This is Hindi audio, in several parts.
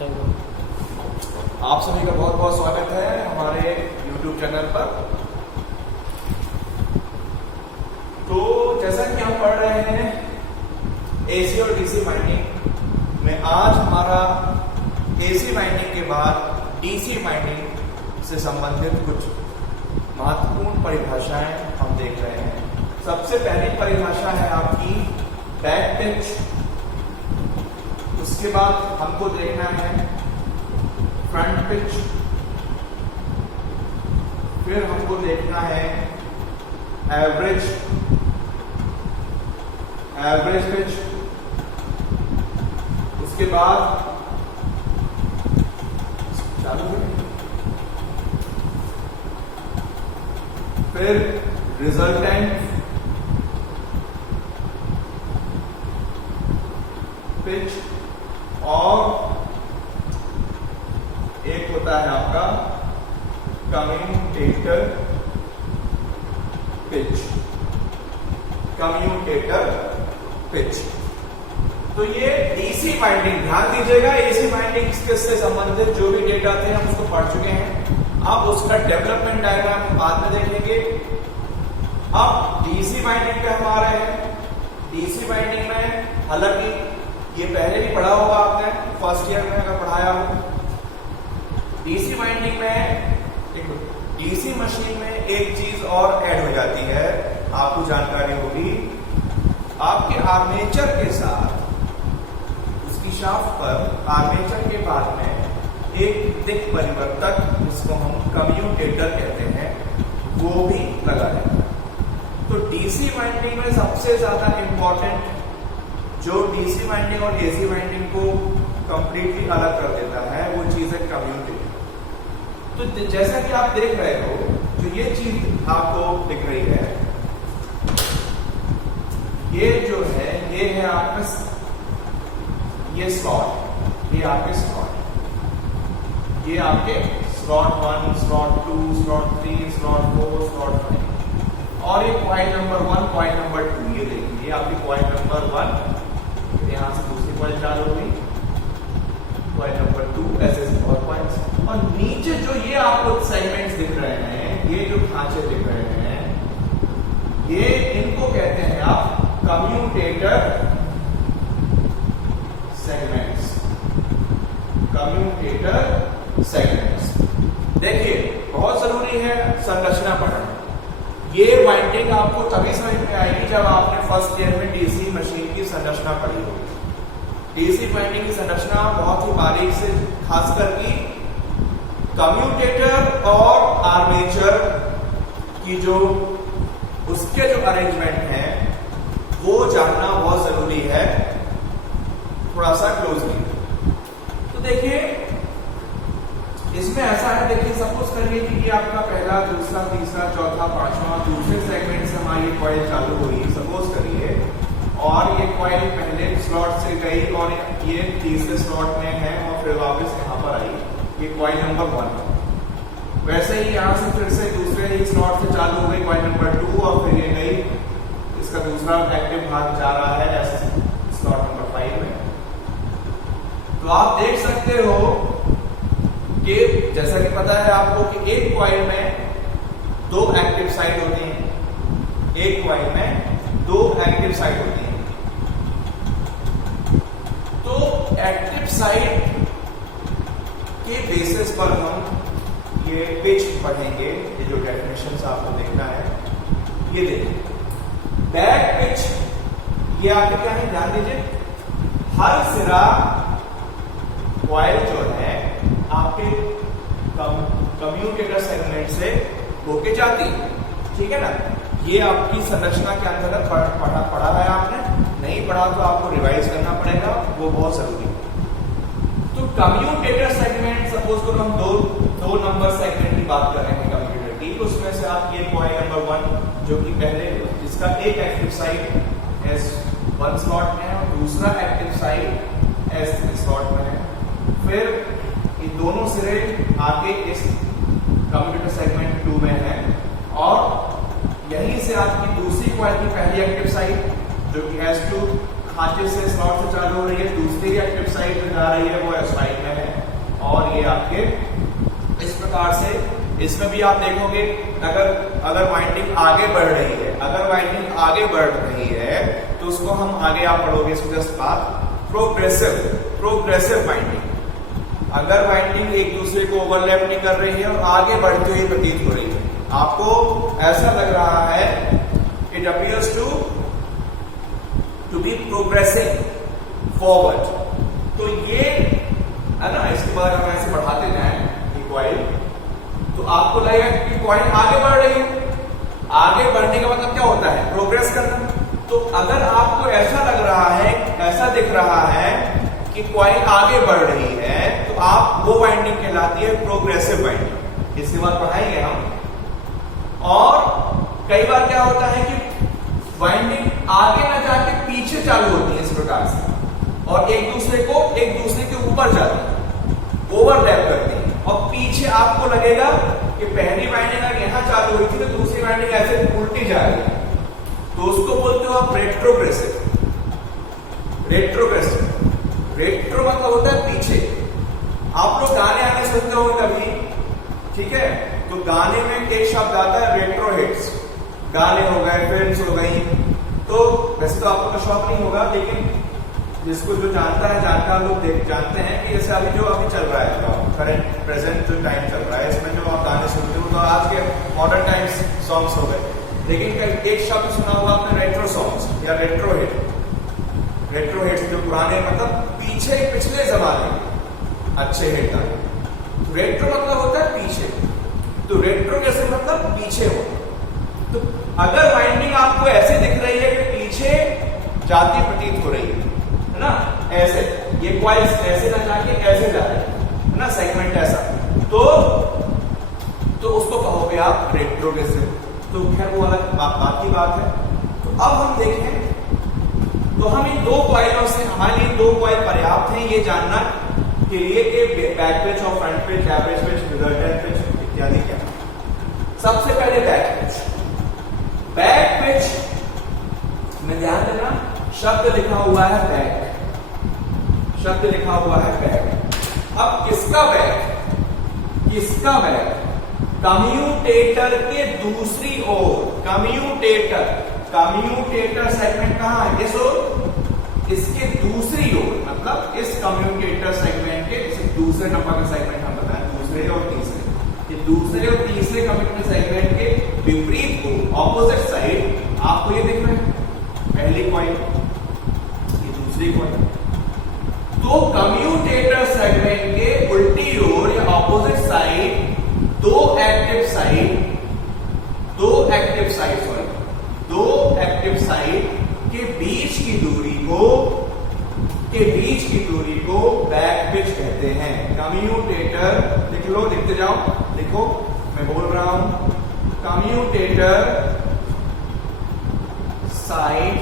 आप सभी का बहुत बहुत स्वागत है हमारे YouTube चैनल पर। तो जैसा कि हम पढ़ रहे हैं AC और DC वाइंडिंग में, आज हमारा AC वाइंडिंग के बाद DC वाइंडिंग से संबंधित कुछ महत्वपूर्ण परिभाषाएं हम देख रहे हैं। सबसे पहली परिभाषा है आपकी बैक पिच। उसके बाद हमको देखना है फ्रंट पिच, फिर हमको देखना है एवरेज पिच, उसके बाद चालू है, फिर रिजल्टेंट पिच, और एक होता है आपका कम्यूटेटर पिच। तो ये डीसी वाइंडिंग, ध्यान दीजिएगा, एसी वाइंडिंग से संबंधित जो भी डेटा थे हम उसको पढ़ चुके हैं। अब उसका डेवलपमेंट डायग्राम बाद में देखेंगे। अब डीसी वाइंडिंग पे हम आ रहे हैं। डीसी वाइंडिंग में, हालांकि ये पहले भी पढ़ा होगा आपने, फर्स्ट ईयर में अगर पढ़ाया हो। डीसी वाइंडिंग में, डीसी मशीन में एक चीज और ऐड हो जाती है, आपको जानकारी होगी। आपके आर्मेचर के साथ, उसकी शाफ्ट पर आर्मेचर के बाद में एक दिक् परिवर्तक, जिसको हम कम्यूटेटर कहते हैं, वो भी लगा है। तो डीसी वाइंडिंग में सबसे ज्यादा इंपॉर्टेंट जो डीसी वाइंडिंग और एसी वाइंडिंग को कंप्लीटली अलग कर देता है, वो चीज है कम्यूटेटर। तो जैसा कि आप देख रहे हो, जो ये चीज आपको दिख रही है, ये जो है, ये है आपका, ये स्लॉट, ये आपके स्लॉट, ये आपके slot 1, slot 2, slot 3, slot 4, slot 5, और ये पॉइंट नंबर 1, पॉइंट नंबर 2, ये देखिए, ये आपकी पॉइंट नंबर 1, यहां से दूसरी पॉइंट चालू होगी, पॉइंट नंबर 2, ऐसे और पॉइंट्स। और नीचे जो ये आपको सेगमेंट्स दिख रहे हैं, ये जो खांचे दिख रहे हैं, ये इनको कहते हैं आप कम्यूटेटर सेगमेंट्स। कम्यूटेटर सेगमेंट्स, देखिए बहुत जरूरी है संरचना पढ़ना। ये वाइंडिंग आपको तभी समझ में आएगी जब आपने फर्स्ट ईयर में डीसी मशीन की संरचना पढ़ी होगी। डीसी वाइंडिंग की संरचना बहुत ही बारीक से, खासकर की कम्यूटेटर और आर्मेचर की जो उसके जो अरेंजमेंट है, वो जानना बहुत जरूरी है, थोड़ा सा क्लोजली। तो देखिए इसमें ऐसा है, देखिए सपोज करिए कि ये आपका पहला, दूसरा, तीसरा, चौथा, पांचवा, दूसरे सेगमेंट से हमारी कॉइल चालू हुई, सपोज करिए, और ये कॉइल पहले स्लॉट से गई और ये तीसरे स्लॉट में है और फिर वापस यहाँ पर आई, ये कॉइल नंबर 1। वैसे ही यहाँ से फिर से दूसरे ही स्लॉट से चालू हो गई कॉइल नंबर 2, और फिर ये गई, इसका दूसरा एक्टिव भाग जा रहा है ऐसे स्लॉट नंबर 5 में। तो आप देख सकते हो कि जैसा कि पता है आपको कि एक कॉइल में 2 एक्टिव साइड होती हैं, एक कॉइल में 2 एक्टिव साइड होती हैं। तो एक्टिव साइड के बेसिस पर हम ये पिच पढ़ेंगे। ये जो डेफिनेशन आपको देखना है, ये देखिए बैक पिच, ये आपके क्या है, ध्यान दीजिए, हर सिरा कॉइल जो है आपके कम्यूटेटर सेगमेंट से होके जाती है, ठीक है ना। ये आपकी संरचना के अंतर्गत पढ़ा है आपने, नहीं पढ़ा तो आपको रिवाइज करना पड़ेगा, वो बहुत जरूरी है। तो कम्यूटेटर सेगमेंट, सपोज करो हम दो नंबर सेगमेंट की बात कर रहे हैं कम्यूटेटर की, उसमें से आप ये कॉइल नंबर 1 जो कि पहले, जिसका एक एक्टिव साइड S1 स्लॉट में है और दूसरा एक्टिव साइड S3 स्लॉट में है, फिर ये दोनों सिरे आगे इस कम्यूटेटर सेगमेंट 2 में है, और यहीं से आपकी दूसरी कॉइल की पहली एक्टिव साइड जो कि S2 खांचे से स्लॉट से चालू हो रही है, दूसरी एक्टिव साइड में जा रही है, वो एस्टाइल में है, और ये आपके इस प्रकार से इसमें भी आप देखोगे अगर वाइंडिंग आगे बढ़ रही है, अगर वाइंडिंग आगे बढ़ रही है तो उसको हम आगे आप पढ़ोगे इसको जस्ट बाद प्रोग्रेसिव वाइंडिंग। अगर वाइंडिंग एक दूसरे को ओवरलैप नहीं कर रही है और आगे बढ़ती हुई प्रतीत हो रही है, आपको ऐसा लग रहा है, it appears to be progressing forward, तो ये है ना। इसके बाद हम ऐसे बढ़ाते जाएं कॉइल, तो आपको लगेगा कि कॉइल आगे बढ़ रही है। आगे बढ़ने का मतलब क्या होता है? प्रोग्रेस करना। तो अगर आपको ऐसा लग रहा है, ऐसा दिख रहा है कि कॉइल आगे बढ़ रही है, तो आप वो वाइंडिंग कहलाती है प्रोग्रेसिव वाइंडिंग। इसके बाद पढ़ाएंगे हम। और कई बार क्या होता है कि वाइंडिंग आगे ना जाके पीछे चालू होती है इस प्रकार से, और एक दूसरे के ऊपर जाती है, ओवरलैप करती है, और पीछे आपको लगेगा कि पहली वाइंडिंग अगर यहां चालू हुई थी तो दूसरी वाइंडिंग ऐसे उल्टी जा रही है, तो उसको बोलते हो आप रेट्रोग्रेसिव। रेट्रो मतलब होता है पीछे। आप लोग गाने आने सुनते हो कभी, ठीक है, तो गाने में एक शब्द आता है रेट्रो हिट्स, गाने हो गए, फिल्म्स हो गई। तो वैसे तो आपको तो शौक नहीं होगा, लेकिन जिसको जो जानता है जानकार लोग जानते हैं कि जैसे अभी चल रहा है, करंट प्रेजेंट जो टाइम चल रहा है, इसमें जो आप गाने सुनते हो तो आज के मॉडर्न टाइम्स सॉन्ग्स हो गए। लेकिन एक शब्द सुना होगा आपने रेट्रो सॉन्ग्स या रेट्रो हिट्स, जो पुराने मतलब पिछले जमाने के अच्छे हिट गाने। रेट्रो मतलब होता है पीछे, तो रेट्रो कैसे मतलब पीछे हो। तो अगर वाइंडिंग आपको ऐसे दिख रही है कि पीछे जाती प्रतीत हो रही है ना, ऐसे ये कॉइल्स ऐसे ना जाके ऐसे जा रहे हैं ना, सेगमेंट ऐसा, तो उसको कहोगे आप रेट्रोग्रेसिव। तो खैर वो अलग बात की बात है। तो अब हम देखें, तो हम इन दो कॉइलों से, हमारे लिए दो कॉइल पर्याप्त हैं ये जानना के लिए कि बैक पिच और front pitch, average pitch, resultant pitch इत्यादि क्या। सबसे पहले बैक पिच में ध्यान देना, शब्द लिखा हुआ है बैक, शब्द लिखा हुआ है बैक। अब किसका बैक? कम्यूटेटर के दूसरी ओर। कम्यूटेटर सेगमेंट कहां है? इस ओर, इसके दूसरी ओर, मतलब इस कम्यूटेटर सेगमेंट के दूसरे नंबर का सेगमेंट हम बताएं, दूसरे और तीसरे, ये दूसरे और तीसरे कम्यूटेटर सेगमेंट के विपरीत को, ऑपोजिट साइड आपको ये दिख रहा है, पहली कॉइल, ये दूसरी कॉइल। तो कम्यूटेटर सेगमेंट के उल्टी ओर या ऑपोजिट साइड दो एक्टिव साइड के बीच की दूरी को बैक पिच कहते हैं। कम्यूटेटर लिख लो, लिखते जाओ, लिखो, मैं बोल रहा हूं, कम्यूटेटर साइड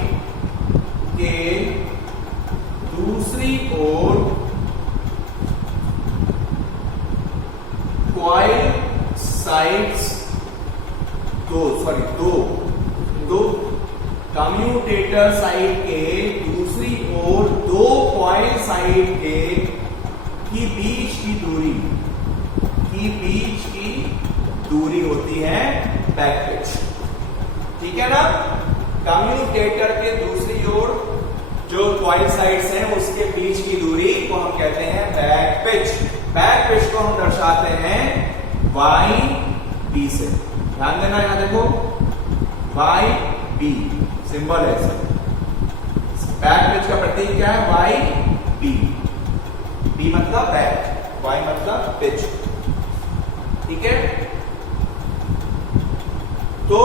के दूसरी ओर कॉइल साइड्स दो कम्यूटेटर साइड के दूसरी ओर दो कॉइल साइड की बीच की दूरी होती है बैक पिच। ठीक है ना? कम्यूटेटर के दूसरी ओर जो कॉइल साइड्स हैं उसके बीच की दूरी को हम कहते हैं बैक पिच। बैक पिच को हम दर्शाते हैं वाई बी से। ध्यान देना, यहां देखो वाई बी सिंबल है। बैक पिच का प्रतीक क्या है? Y B. बी मतलब बैक, वाई मतलब पिच। ठीक है? तो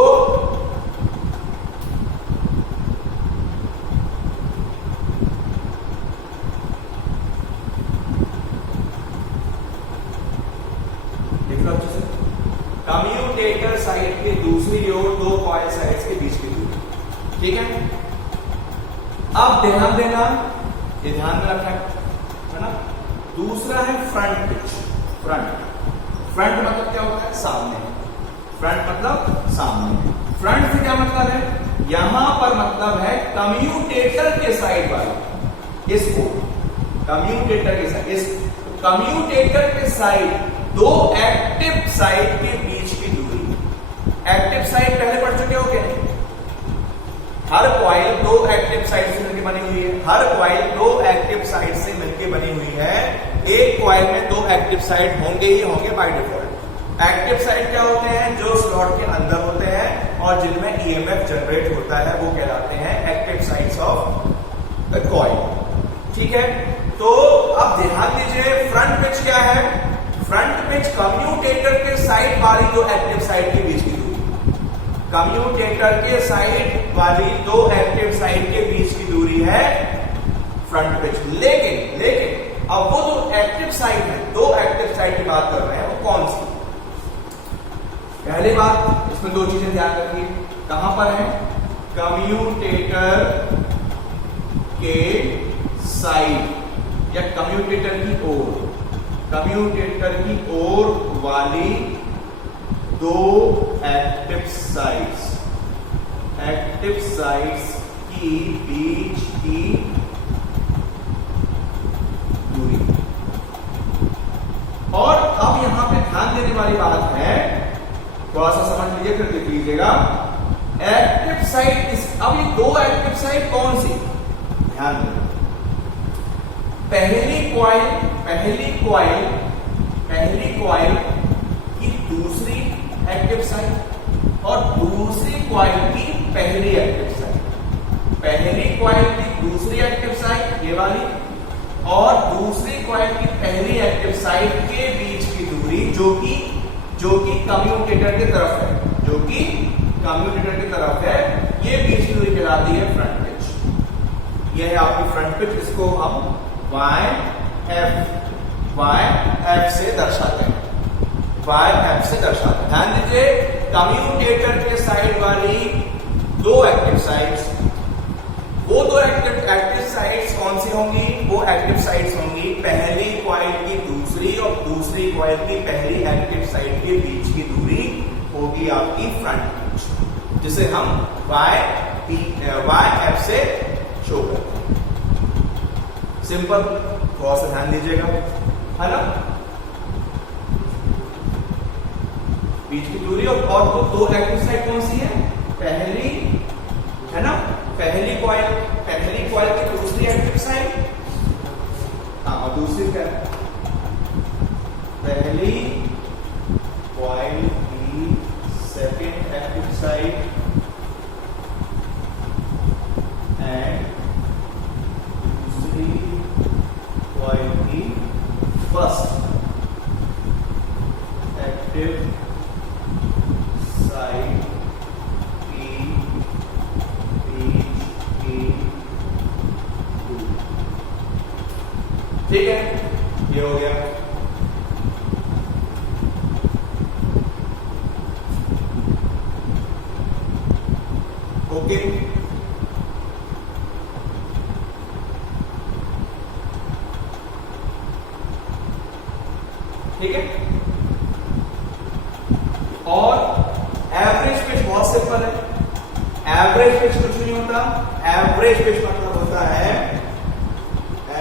कम्यूटेटर साइड के दूसरी ओर दो कॉइल साइड्स के बीच की दूरी। ठीक है? अब ध्यान देना, ये ध्यान में रखना है ना। दूसरा है फ्रंट पिच। फ्रंट मतलब क्या होता है? सामने। फ्रंट मतलब सामने। फ्रंट से क्या मतलब है? यहां पर मतलब है कम्यूटेटर के साइड वाले, इसको कम्यूटेटर के साइड, इस कम्यूटेटर के साइड दो एक्टिव साइड के बीच की दूरी। एक्टिव साइड पहले पढ़ चुके हो क्या? हर कॉइल दो एक्टिव साइड से मिलकर बनी हुई है, हर कॉइल दो एक्टिव साइड से मिलकर बनी हुई है। एक कॉइल में दो एक्टिव साइड होंगे ही होंगे बाय डिफॉल्ट। एक्टिव साइड क्या होते हैं? जो स्लॉट के अंदर होते हैं और जिनमें ईएमएफ जनरेट होता है वो कहलाते हैं active sides of the coil. ठीक है, तो अब ध्यान दीजिए फ्रंट पिच क्या है? फ्रंट पिच कम्यूटेटर के साइड वाली दो एक्टिव साइड के बीच की दूरी। कम्यूटेटर के साइड वाली दो एक्टिव साइड के बीच की दूरी है फ्रंट पिच। लेकिन अब वो जो एक्टिव साइड है, दो एक्टिव साइड की बात कर रहे हैं, वो कौन सी? पहली बात, इसमें दो चीजें ध्यान रखिए। कहां पर है? कम्यूटेटर के साइड या कम्यूटेटर की ओर, कम्यूटेटर की ओर वाली दो एक्टिव साइड्स की बीच की दूरी। और अब यहां पे ध्यान देने वाली बात है, थोड़ा सा समझ लीजिए फिर लिख लीजिएगा। एक्टिव साइड, अब ये दो एक्टिव साइड कौन सी? ध्यान दें, पहली कॉइल की दूसरी एक्टिव साइड और दूसरी कॉइल की पहली एक्टिव साइड। पहली कॉइल की दूसरी एक्टिव साइड ये वाली और दूसरी कॉइल की पहली एक्टिव साइड के बीच की दूरी जो कि कम्यूटेटर की तरफ है, जो कि कम्यूटेटर की तरफ है, ये बीच की दूरी कहलाती है फ्रंट पिच। ये है आपकी फ्रंट पिच, इसको हम YF से दर्शाते हैं, YF से दर्शाते हैं। ध्यान दीजिए, कम्यूटेटर के साइड वाली दो एक्टिव साइड्स, वो दो एक्टिव साइड्स कौन सी होंगी? वो एक्टिव साइड्स होंगी पहली कॉइल की दूसरी और दूसरी कॉइल की पहली एक्टिव साइड के बीच की दूरी होगी आपकी फ्रंट पिच, जिसे हम YF से शो करते हैं। सिंपल, थोड़ा सा ध्यान दीजिएगा, है ना? बीच की दूरी और वो दो एक्टिव साइड कौन सी है? पहली, है ना? पहली कॉइल की दूसरी एक्टिव साइड, हाँ, और दूसरी क्या है? पहली कॉइल की सेकेंड एक्टिव साइड एंड दूसरी कॉइल की फर्स्ट एक्टिव साइड की बीच की दूरी। ठीक है, ये हो गया। ओके, ठीक है। और एवरेज पिच बहुत सिंपल है। एवरेज पिच कुछ नहीं होता, एवरेज पिच मतलब होता है,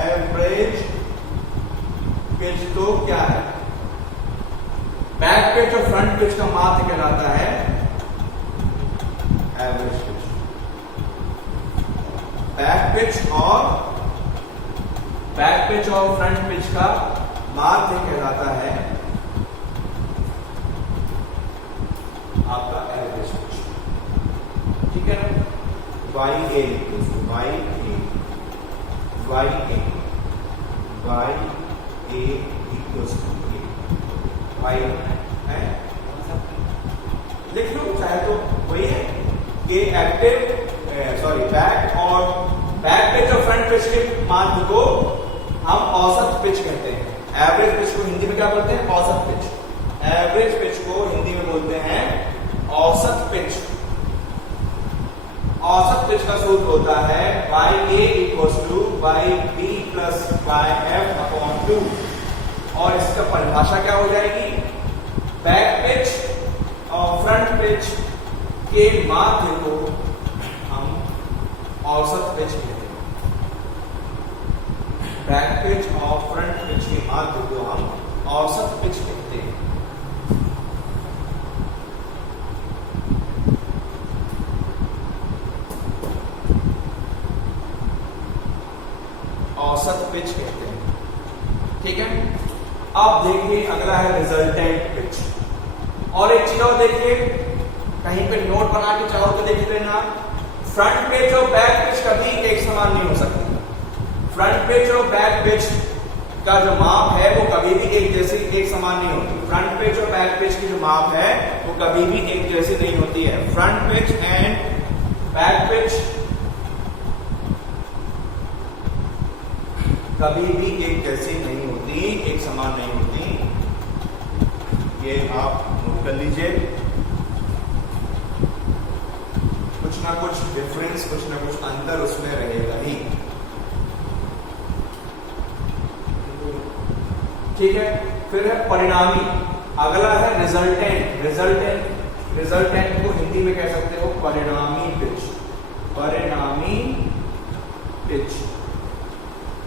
एवरेज पिच तो क्या है? बैक पिच और फ्रंट पिच का माध्य कहलाता है एवरेज पिच। बैक पिच और फ्रंट पिच का माध्य कहलाता है आपका एवरेज पिच। ठीक है ना? YA इक्वल्स टू Y है, लिख लो चाहे तो, वही है कि बैक पिच और फ्रंट पिच के माध्य को हम औसत पिच कहते हैं। एवरेज पिच को हिंदी में क्या बोलते हैं? औसत पिच। एवरेज पिच को हिंदी में बोलते हैं औसत पिच। औसत पिच का सूत्र होता है YA equals to YB plus YF upon 2, और इसका परिभाषा क्या हो जाएगी? बैक पिच और फ्रंट पिच के माध्य को औसत पिच कहते हैं। बैक पिच और फ्रंट पिच के माध्य को हम औसत पिच कहते हैं। औसत पिच कहते हैं, ठीक है। अब देखिए अगला है रिजल्टेंट पिच। और एक चीज और देखिए, कहीं पे नोट बना के चाहो तो देख लेना, फ्रंट पिच और बैक पिच कभी एक समान नहीं हो सकती। फ्रंट पिच और बैक पिच का जो माप है वो कभी भी एक समान नहीं होती। फ्रंट पिच और बैक पिच की जो माप है वो कभी भी एक जैसी नहीं होती है। Front pitch and back pitch कभी भी एक जैसी नहीं होती, एक समान नहीं होती। ये आप नोट कर लीजिए। कुछ ना कुछ डिफरेंस, कुछ ना कुछ अंतर उसमें रहेगा ही, ठीक है। फिर है परिणामी, अगला है रिजल्टेंट। रिजल्टेंट को हिंदी में कह सकते हो परिणामी पिच, परिणामी पिच,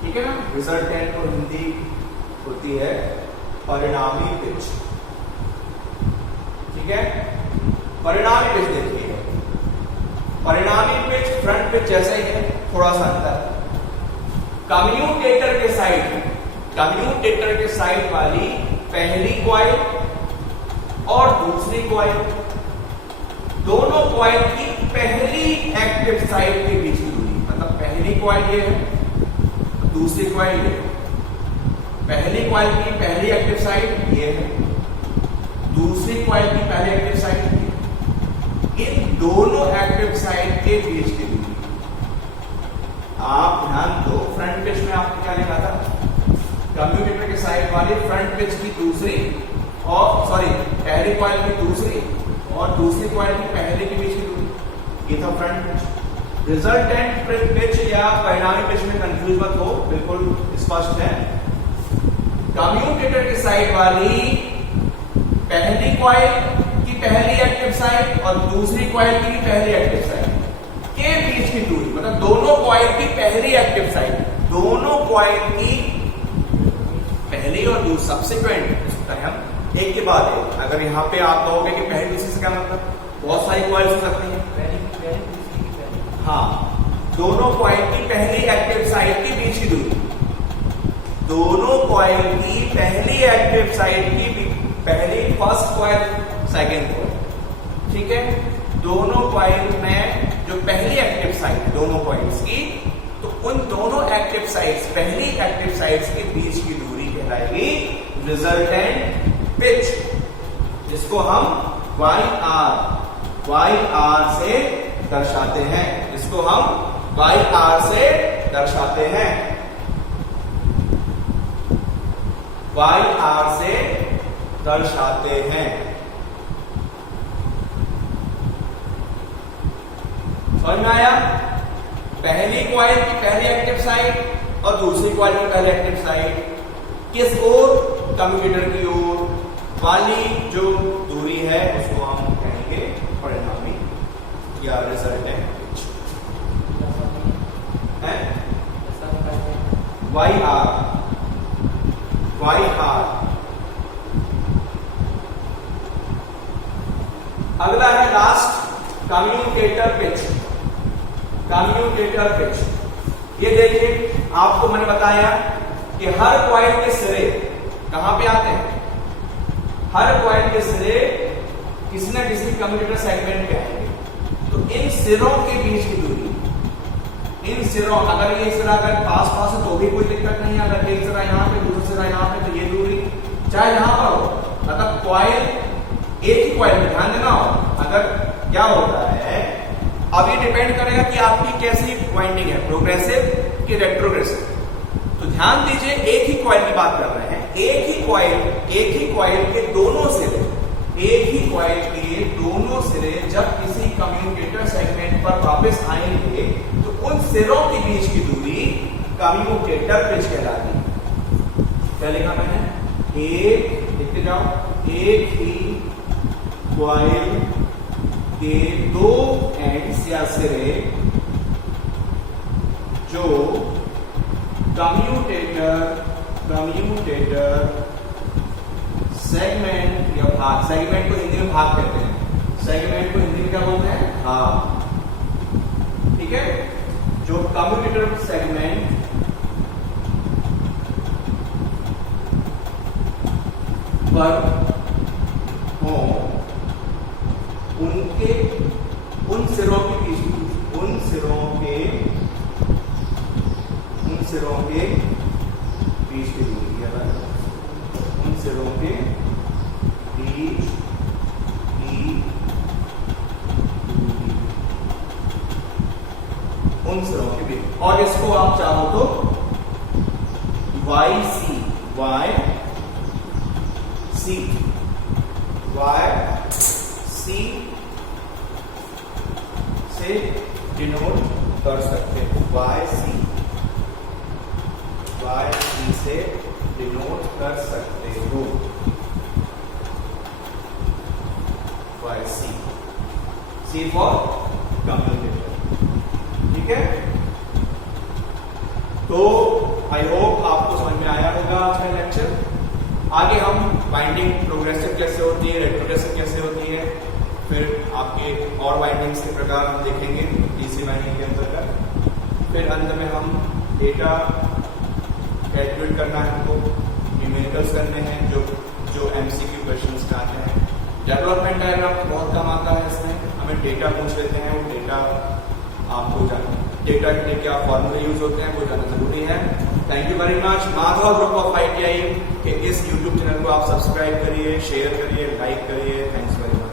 ठीक है ना। रिजल्टेंट को हिंदी होती है परिणामी पिच, ठीक है। परिणामी पिच देखिए, परिणामी पिच फ्रंट पिच जैसे ही है, थोड़ा सा अंतर। कम्यूटेटर के साइड वाली पहली कॉइल और दूसरी कॉइल, दोनों कॉइल की पहली एक्टिव साइड के बीच की दूरी, मतलब पहली कॉइल ये है, दूसरी कॉइल ये, पहली कॉइल की पहली एक्टिव साइड ये है, दूसरी कॉइल की पहली एक्टिव साइड ये, इन दोनों एक्टिव साइड के बीच की दूरी। आप ध्यान दो, फ्रंट पिच में आपने क्या लिखा था, कम्यूटेटर के साइड वाली फ्रंट पिच की दूसरी और पहली कॉइल की दूसरी और दूसरी कॉइल की पहले के बीच की दूरी, ये था फ्रंट पिच। रिजल्टेंट पिच या परिणामी पिच में कंफ्यूज मत हो, बिल्कुल स्पष्ट है। कम्यूटेटर की साइड वाली पहली कॉइल की पहली एक्टिव साइड और दूसरी कॉइल की पहली एक्टिव साइड के बीच की दूरी, मतलब दोनों कॉइल की पहली एक्टिव साइड, दोनों कॉइल की पहली और दूसरी सब्सिक्वेंट, हम एक के बाद एक। अगर यहाँ पे आप कहोगे कि पहली दूसरी से क्या मतलब, बहुत सारी कॉइल्स हो सकती हैं। हाँ, दोनों कॉइल की पहली एक्टिव साइड के बीच की दूरी, दोनों कॉइल की पहली एक्टिव साइड की पहली फर्स्ट कॉइल सेकेंड कॉइल, ठीक है। दोनों कॉइल में जो पहली एक्टिव साइड दोनों कॉइल्स की, तो उन दोनों एक्टिव साइड्स, पहली एक्टिव साइड्स के बीच की दूरी कहलाएगी रिजल्टेंट पिच, जिसको हम YR से दर्शाते हैं, जिसको हम YR से दर्शाते हैं, YR से दर्शाते हैं। समझ में आया? पहली कॉइल की पहली एक्टिव साइड और दूसरी कॉइल की पहली एक्टिव साइड किस ओर, कम्यूटेटर की ओर वाली जो दूरी है उसको हम कहेंगे परिणामी या रिजल्टेंट पिच है। YR। अगला है last commutator pitch. Commutator pitch, ये देखिए आपको मैंने बताया कि हर कॉइल के सिरे कहां पे आते हैं, हर कॉइल के सिरे किसी न किसी कम्यूटेटर सेगमेंट पे आएंगे। तो इन सिरों के बीच की दूरी, इन सिरों, अगर ये सिरा अगर पास पास है तो भी कोई दिक्कत नहीं है, अगर एक सिरा यहाँ पे दूसरा सिरा यहाँ पे, तो ये दूरी चाहे यहां पर हो, मतलब कॉइल एक ही कॉइल में, ध्यान देना हो। अगर क्या होता है, अब ये डिपेंड करेगा कि आपकी कैसी वाइंडिंग है, प्रोग्रेसिव कि रेट्रोग्रेसिव। तो ध्यान दीजिए, एक ही कॉइल की बात कर रहे हैं, एक ही कॉइल के दोनों सिरे, एक ही कॉइल के दोनों सिरे जब किसी कम्यूटेटर सेगमेंट पर वापस आएंगे तो उन सिरों के बीच की दूरी कम्यूटेटर पिच कहलाती है। क्या लिखा मैंने, एक, लिखते जाओ, एक ही कॉइल के दो एंड्स या सिरे जो कम्यूटेटर सेगमेंट या भाग, सेगमेंट को हिंदी में भाग कहते हैं, सेगमेंट को हिंदी में क्या बोलते हैं, भाग, ठीक है। जो कम्यूटेटर सेगमेंट पर हो उनके उन सिरों के बीच उन सिरों के बीच की दूरी, उन सिरों के बीच की दूरी, उन सिरों के बीच, और इसको आप चाहो तो YC से डिनोट कर सकते हो, YC से डिनोट कर सकते हो, YC, C फॉर कम्यूटेटर, ठीक है। तो आई होप आपको समझ में आया होगा आज का लेक्चर। आगे हम बाइंडिंग प्रोग्रेसिव कैसे होती है, रेट्रोग्रेसिव कैसे होती है, फिर आपके और बाइंडिंग्स के प्रकार हम देखेंगे डीसी बाइंडिंग के अंतर्गत। फिर अंत में हम डेटा कैलकुलेट करना है, हमको न्यूमेरिकल्स करने हैं, जो MCQ क्वेश्चंस का आते हैं। डेवलपमेंट डायग्राम बहुत कम आता है, इसमें हमें डेटा पूछ लेते हैं, वो डेटा आपको डेटा के लिए क्या फॉर्मूले यूज होते हैं वो जानना जरूरी है। Thank you very much. Madhav group of ITI के इस YouTube चैनल को आप सब्सक्राइब करिए, शेयर करिए, लाइक करिए। Thanks very much.